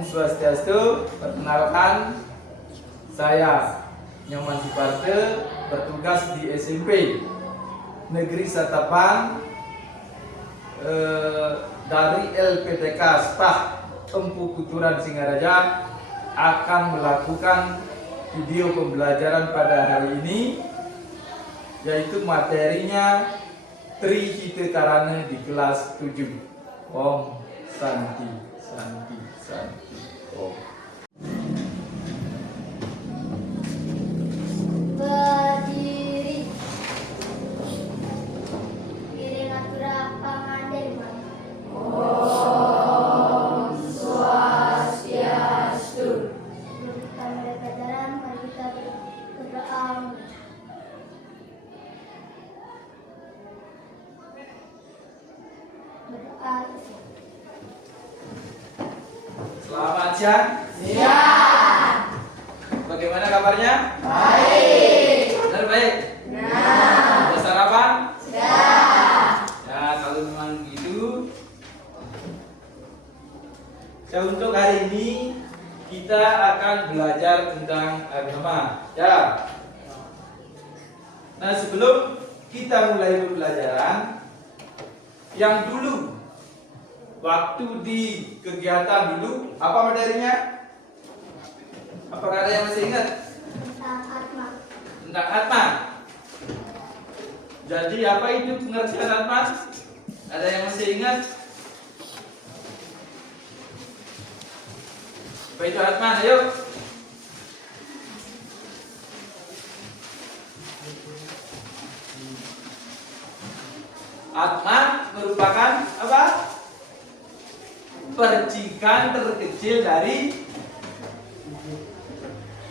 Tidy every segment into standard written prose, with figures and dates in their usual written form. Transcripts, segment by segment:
Om Swastiastu. Perkenalkan, saya Nyoman Suparte, bertugas di SMP Negeri Satapan dari LPTK SPAH Empu Kuturan Singaraja akan melakukan video pembelajaran pada hari ini, yaitu materinya Trihita Karana di kelas 7. Om Santi Santi Santi Om. Berdiri. Piring atura panganten. Om Swastiastu. Sebelum kita mulai pelajaran, mari kita berdoa. Berdoa. Selamat siang. Siap. Bagaimana kabarnya? Baik. Benar baik? Nah. Sudah sarapan? Sudah. Ya, kalau memang gitu. Untuk hari ini kita akan belajar tentang agama. Ya. Nah, sebelum kita mulai pembelajaran, yang dulu waktu di kegiatan dulu apa materinya? Apakah ada yang masih ingat? Tentang Atma. Tentang Atma. Jadi apa itu pengertian Atma? Ada yang masih ingat? Apa itu Atma? Ayo. Atma merupakan apa? Percikan terkecil dari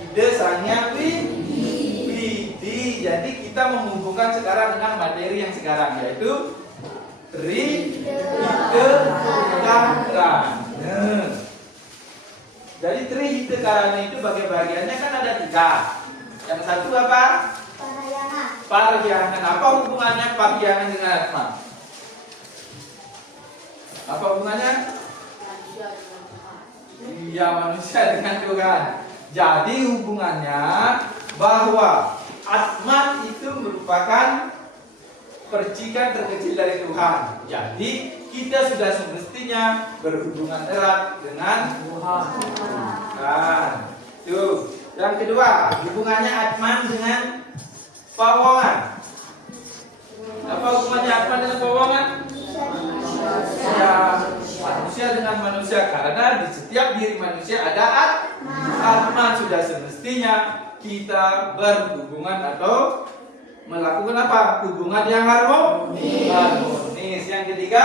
ide Sang Hyang Widi. Jadi kita menghubungkan sekarang dengan materi yang sekarang, yaitu Trihita Karana. Jadi Trihita Karana itu bagi-bagiannya kan ada 3. Yang satu apa? Parahyangan. Parahyangan. Apa hubungannya parahyangan dengan Atma? Apa hubungannya? Iya, manusia dengan Tuhan. Jadi hubungannya bahwa Atma itu merupakan percikan terkecil dari Tuhan. Jadi kita sudah semestinya berhubungan erat dengan Tuhan. Tuh. Yang kedua, hubungannya Atman dengan pawongan. Apa hubungannya Atman dengan pawongan? Ya, manusia dengan manusia, karena di setiap diri manusia ada Atman. Sudah semestinya kita berhubungan atau melakukan apa? Hubungan yang harmonis. Yang ketiga,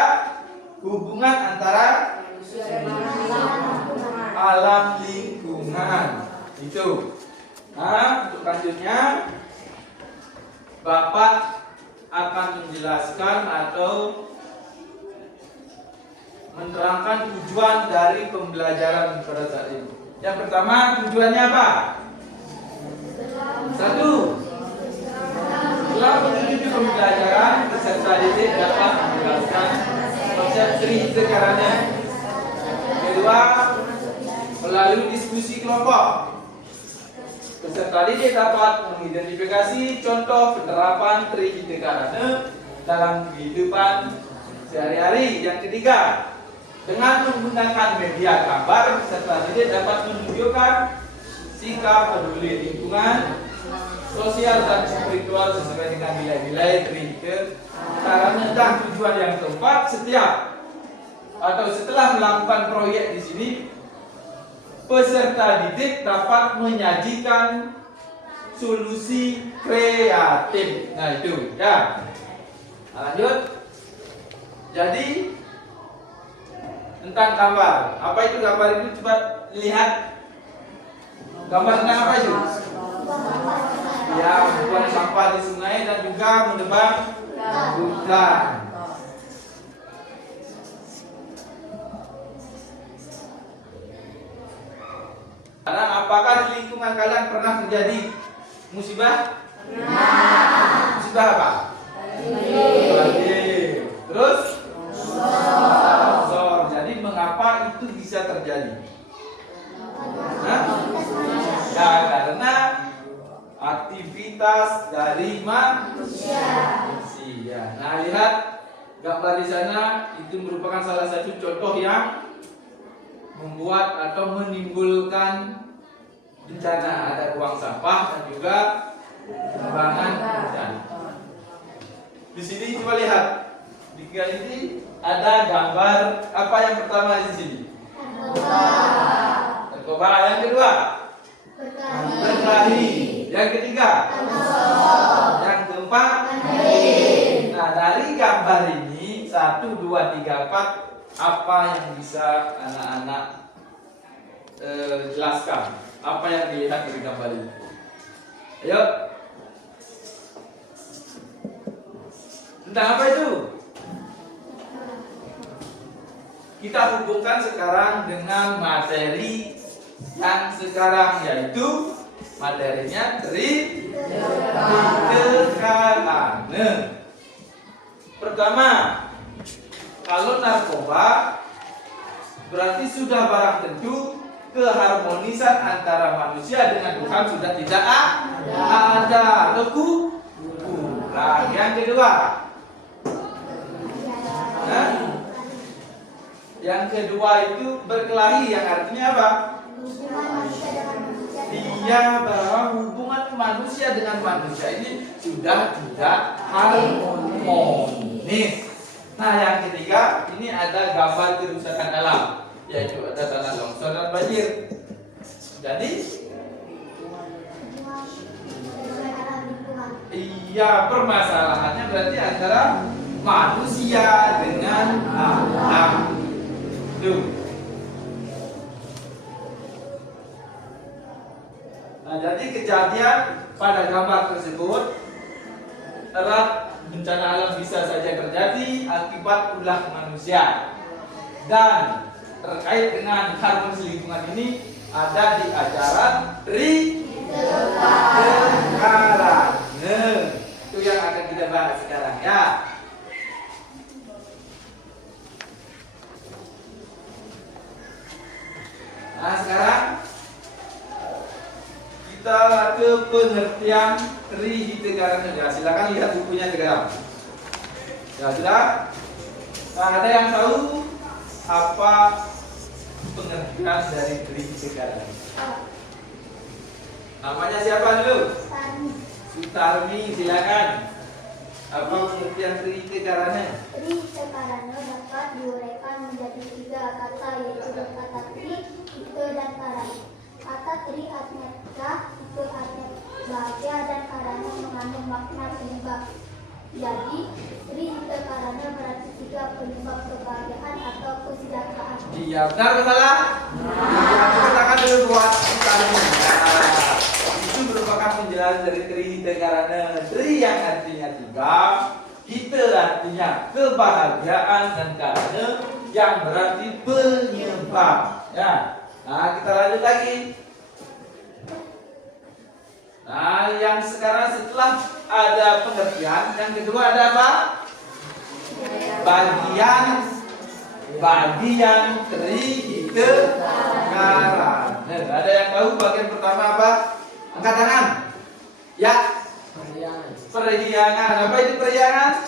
hubungan antara alam lingkungan. Itu. Nah, untuk selanjutnya Bapak akan menjelaskan atau menerangkan tujuan dari pembelajaran pada saat ini. Yang pertama, tujuannya apa? 1. Setelah menuju pembelajaran, peserta didik dapat menjelaskan konsep Trihita Karana. Kedua, melalui diskusi kelompok, peserta didik dapat mengidentifikasi contoh penerapan Trihita Karana dalam kehidupan sehari-hari. Yang ketiga, dengan menggunakan media gambar, peserta didik dapat menunjukkan sikap peduli lingkungan, sosial dan spiritual sesuai dengan nilai-nilai Trihita Karana. Dan tujuan yang keempat, setiap atau setelah melakukan proyek di sini, peserta didik dapat menyajikan solusi kreatif. Nah itu ya. Nah, lanjut. Jadi tentang gambar. Apa itu gambar itu? Coba lihat. Gambar tentang apa itu? Ya, membuang sampah di sungai dan juga menebang hutan. Karena apakah di lingkungan kalian pernah terjadi musibah? Pernah. Musibah apa? Banjir. Terus? Longsor. Jadi mengapa itu bisa terjadi? Hah? Ya, karena aktivitas dari manusia. Nah, lihat gambar di sana, itu merupakan salah satu contoh yang membuat atau menimbulkan bencana. Ada buang sampah dan juga pembuangan hutan. Di sini coba lihat, di ini ada gambar apa yang pertama di sini? Narkoba. Yang kedua? Berkelahi. Yang ketiga? Yang keempat? Nah, dari gambar ini 1, 2, 3, 4 apa yang bisa anak-anak jelaskan? Apa yang dilihat dari gambar ini? Ayo. Tentang apa itu? Kita hubungkan sekarang dengan materi yang sekarang, yaitu materinya tekanan. Pertama, kalau narkoba berarti sudah barang tentu keharmonisan antara manusia dengan Tuhan sudah tidak ada atau kurang. Yang kedua, yang kedua itu berkelahi, yang artinya apa? Dia bahwa hubungan manusia dengan manusia ini sudah tidak harmonis. Nah, yang ketiga, ini ada gambar kerusakan alam, yaitu ada tanah longsor dan banjir. Jadi, iya, permasalahannya berarti antara manusia dengan alam. Tuh. Nah, jadi kejadian pada gambar tersebut, erat bencana alam bisa saja terjadi akibat ulah manusia. Dan terkait dengan harmonis lingkungan ini ada di ajaran tekanan. Itu yang akan kita bahas sekarang ya. Nah, sekarang kita ke pengertian Trihitekarana. Ya, silakan lihat bukunya sekarang. Ya, sudah? Nah, ada yang tahu apa pengertian dari Trihitekarana? Namanya siapa dulu? Sutarmi, silakan. Apa pengertian Trihitekarana? Trihitekarana dapat diuraikan menjadi 3 kata, yaitu kata tri, ite, dan karana. Kata tri artinya tiga, ite artinya bahagia, dan karana mengandung makna penyebab. Jadi, Trihitekarana berarti 3 penyebab kebahagiaan atau kesejahteraan. Iya, benar atau salah? Iya, katakan dulu buat Sutarmi. Nah, itu merupakan penjelasan dari Trihitekarana. Tri yang artinya 3, Hite artinya kebahagiaan, dan karana yang berarti penyebab. Ya. Nah, kita lanjut lagi. Nah, yang sekarang setelah ada pengertian, yang kedua ada apa? Bagian Trihitekarana. Ada yang tahu bagian pertama apa? Angkat tangan. Ya. Perhiangan. Apa itu perhiangan?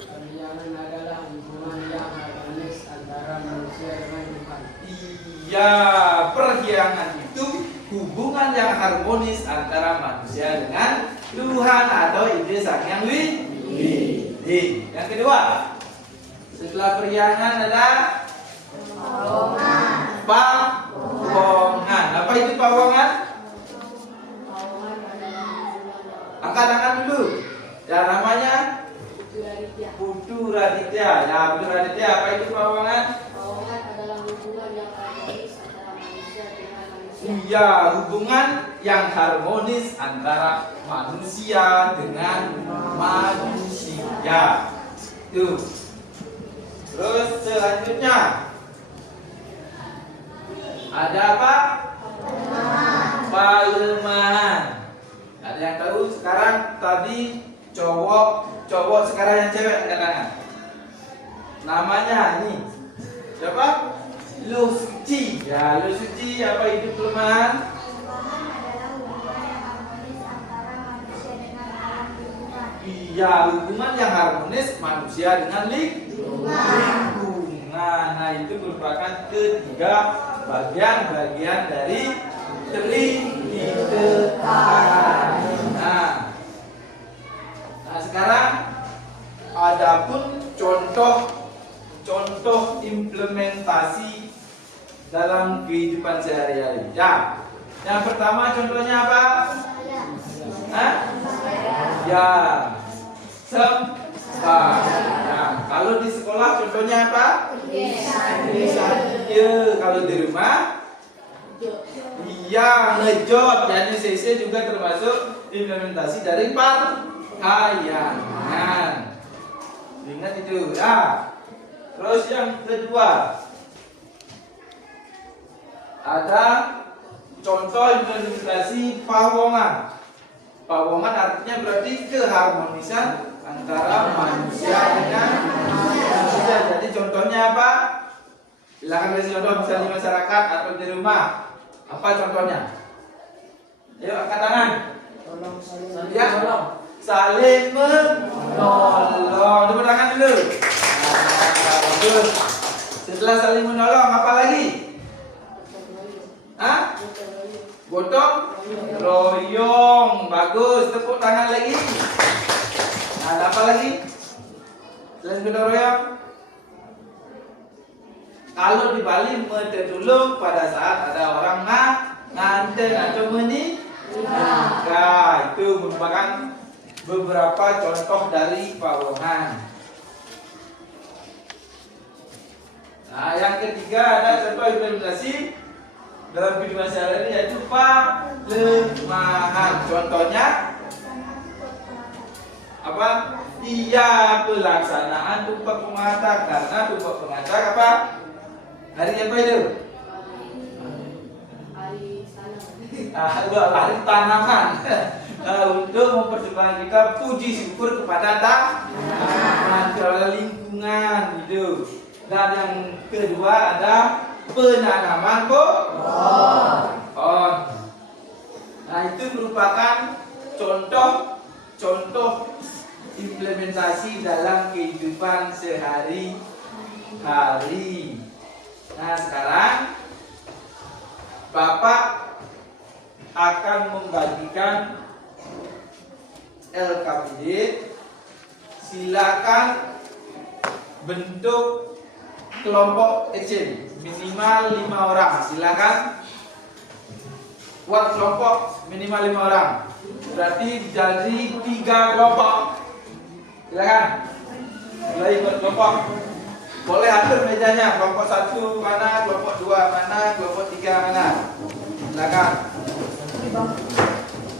Perhiangan adalah hubungan yang harmonis antara manusia dengan Tuhan. Iya, perhiangan itu hubungan yang harmonis antara manusia dengan Tuhan atau ide Sang Hyang Widi. Yang kedua, setelah perhiangan ada pawongan. Apa itu pawongan? Angkat tangan dulu. Ya, namanya Putu Raditya. Ya, Putu Raditya. Apa itu pawongan? Pawongan adalah hubungan yang harmonis antara manusia dengan manusia. Iya, hubungan yang harmonis antara manusia dengan manusia. Tuh. Terus selanjutnya ada apa? Pelemahan. Ada yang tahu sekarang tadi cowok sekarang yang cewek, angkat tangan. Namanya ini siapa? Lo suci. Ya, lo suci apa itu teman? Perubahan adalah hubungan yang harmonis antara manusia dengan alam lingkungan. Iya, hubungan yang harmonis manusia dengan lingkungan. Nah, itu merupakan ketiga bagian-bagian dari Trihitara. Nah, sekarang adapun contoh implementasi dalam kehidupan sehari-hari. Ya, yang pertama contohnya apa? Saya. Hah? Ya, sembahyang. Kalau di sekolah contohnya apa? Bisa. Ya, kalau di rumah? Iya, ngejob. Jadi CC juga termasuk implementasi dari parhayangan. Ingat itu ya. Terus yang kedua, ada contoh implementasi pawongan. Pawongan artinya berarti keharmonisan antara manusia dengan manusia. Jadi contohnya apa? Silakan kasih contoh misalnya di masyarakat atau di rumah. Apa contohnya? Ayo angkat tangan. Tolong saling Ya, saling menolong. Tepuk tangan dulu. Nah, bagus. Setelah saling menolong, apa lagi? Hah? Gotong royong. Bagus. Tepuk tangan lagi. Nah, ada apa lagi? Selain gotong royong? Kalau di Bali metulung pada saat ada orang nganten atau menikah, itu merupakan beberapa contoh dari pawongan. Nah, yang ketiga ada contoh implementasi dalam kehidupan sehari-hari yaitu pelemahan. Contohnya apa? Iya, pelaksanaan tumpang pengantar. Karena tumpang pengantar apa? Hari apa itu? Hari sana. Hari tanaman. Untuk mempersembahkan kita puji syukur kepada lingkungan itu. Dan yang kedua ada penanaman pohon. Nah, itu merupakan contoh implementasi dalam kehidupan sehari-hari. Nah, sekarang Bapak akan membagikan LKPD. Silakan bentuk kelompok kecil minimal 5 orang. Silakan buat kelompok minimal 5 orang. Berarti jadi 3 kelompok. Silakan mulai buat kelompok. Boleh atur mejanya, kelompok 1 mana, kelompok 2 mana, kelompok 3 mana. Silakan.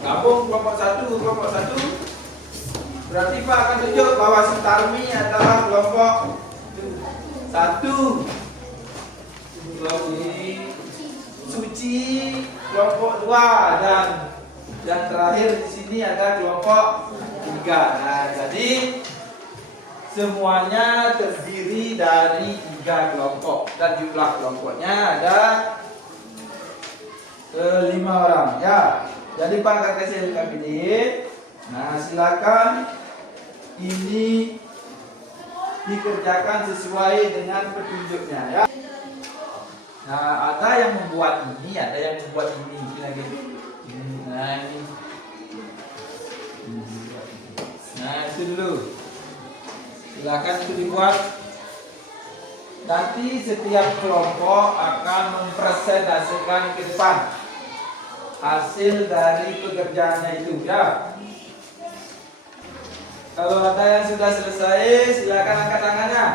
Gabung kelompok 1. Berarti Pak akan tunjuk bahwa Sutarmi adalah kelompok 1. Kelompok Suci kelompok 2 dan yang terakhir di sini ada kelompok 3. Nah, jadi semuanya terdiri dari 3 kelompok dan jumlah kelompoknya ada 5 orang ya. Jadi Pak akan kasih LKPD. Nah, silakan ini dikerjakan sesuai dengan petunjuknya ya. Nah, ada yang membuat ini, ada yang membuat ini lagi. Nah, ini. Nah, itu dulu. Silakan itu dibuat. Nanti setiap kelompok akan mempresentasikan ke depan hasil dari pekerjaannya itu ya. Kalau ada yang sudah selesai, silakan angkat tangannya.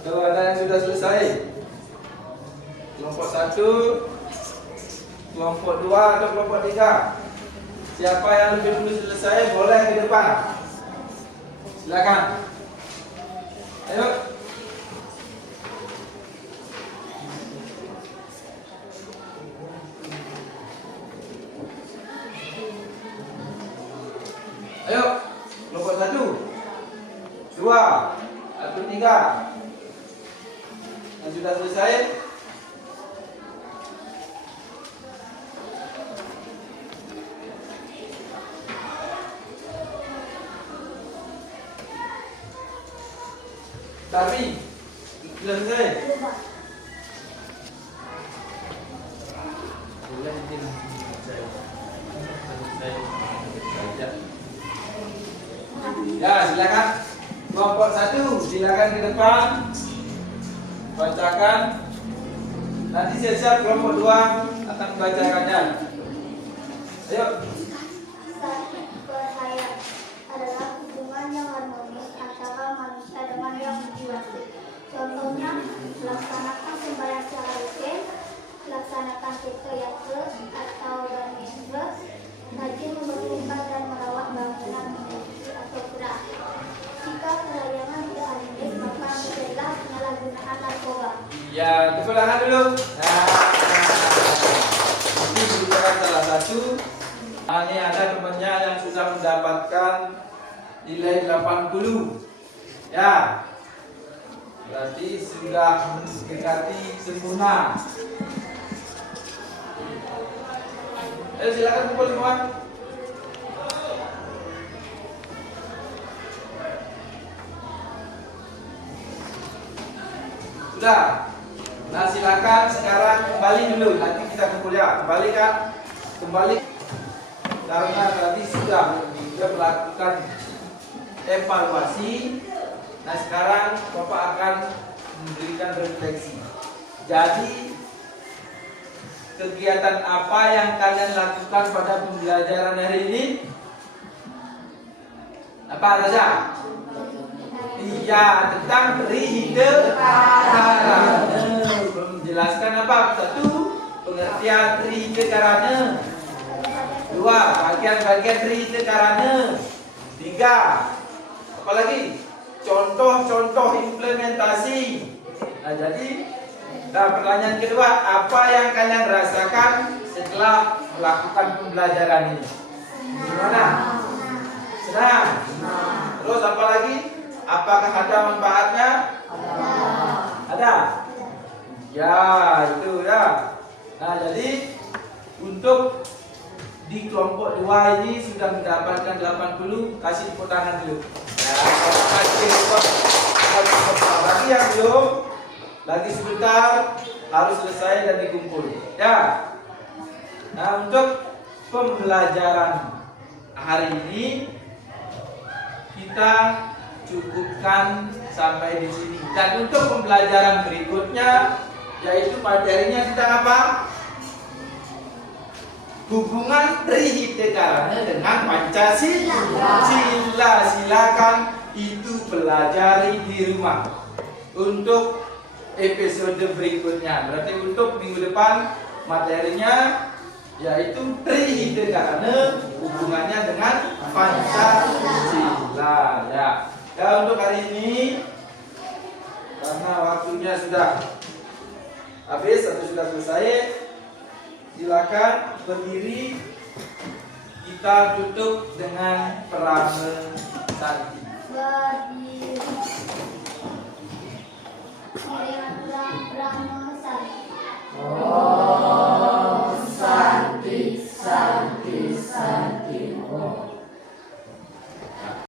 Kalau ada yang sudah selesai, kelompok 1, kelompok 2 atau kelompok 3. Siapa yang lebih dulu selesai boleh ke depan. Silakan. Ayo. Ayo, kelompok 1, 2, atau 3. sudah selesai? Tapi sudah selesai? Boleh nanti saya selesai saja. Ya, silakan. Kelompok 1, silakan ke depan. Bacakan. Nanti siap-siap kelompok 2 akan membacakannya. Ayo. Saling percaya adalah hubungan yang harmonis antara manusia dengan yang berjiwa. Contohnya, melaksanakan sembahyang secara rutin, melaksanakan tirta-yatra atau dharmesra, rajin membersihkan dan merawat bangunan masjid atau pura. Jika pelayanan tidak harmonis, maka terjadilah penyalahgunaan narkoba. Ya, tepuk tangan dulu. Nah, ini merupakan salah satu. Ini ada temannya yang sudah mendapatkan nilai 80. Ya, berarti sudah mendekati sempurna. Ayo silakan kumpul semua. Sudah. Nah, silakan sekarang kembali dulu. Nanti kita kumpul ya. Kembali kan? Kembali. Karena tadi sudah melakukan evaluasi. Nah, sekarang Bapak akan memberikan refleksi. Jadi, kegiatan apa yang kalian lakukan pada pembelajaran hari ini? Apa saja? Iya, tentang trihidekarana. Menjelaskan apa? 1. Pengertian trihidekarana. 2. Bagian-bagian trihidekarana. 3. Apa lagi? Contoh-contoh implementasi. Nah, jadi pertanyaan kedua, apa yang kalian rasakan setelah melakukan pembelajaran ini? Gimana? Senang. Terus apa lagi? Apakah ada manfaatnya? Ada. Ya, itu ya. Nah, jadi untuk di kelompok 2 ini sudah mendapatkan 80, kasih tepuk tangan dulu. Ya, kasih tepuk. Bagi yang belum, lagi sebentar harus selesai dan dikumpul. Ya. Nah, untuk pembelajaran hari ini kita cukupkan sampai di sini. Dan untuk pembelajaran berikutnya, yaitu materinya tentang apa? Hubungan trihidekarana dengan Pancasila. Silakan itu pelajari di rumah. Untuk episode berikutnya, berarti untuk minggu depan materinya yaitu trihidekarana, hubungannya dengan Pancasila. Ya. Ya, untuk hari ini karena waktunya sudah habis atau sudah selesai, silakan berdiri. Kita tutup dengan pramesati.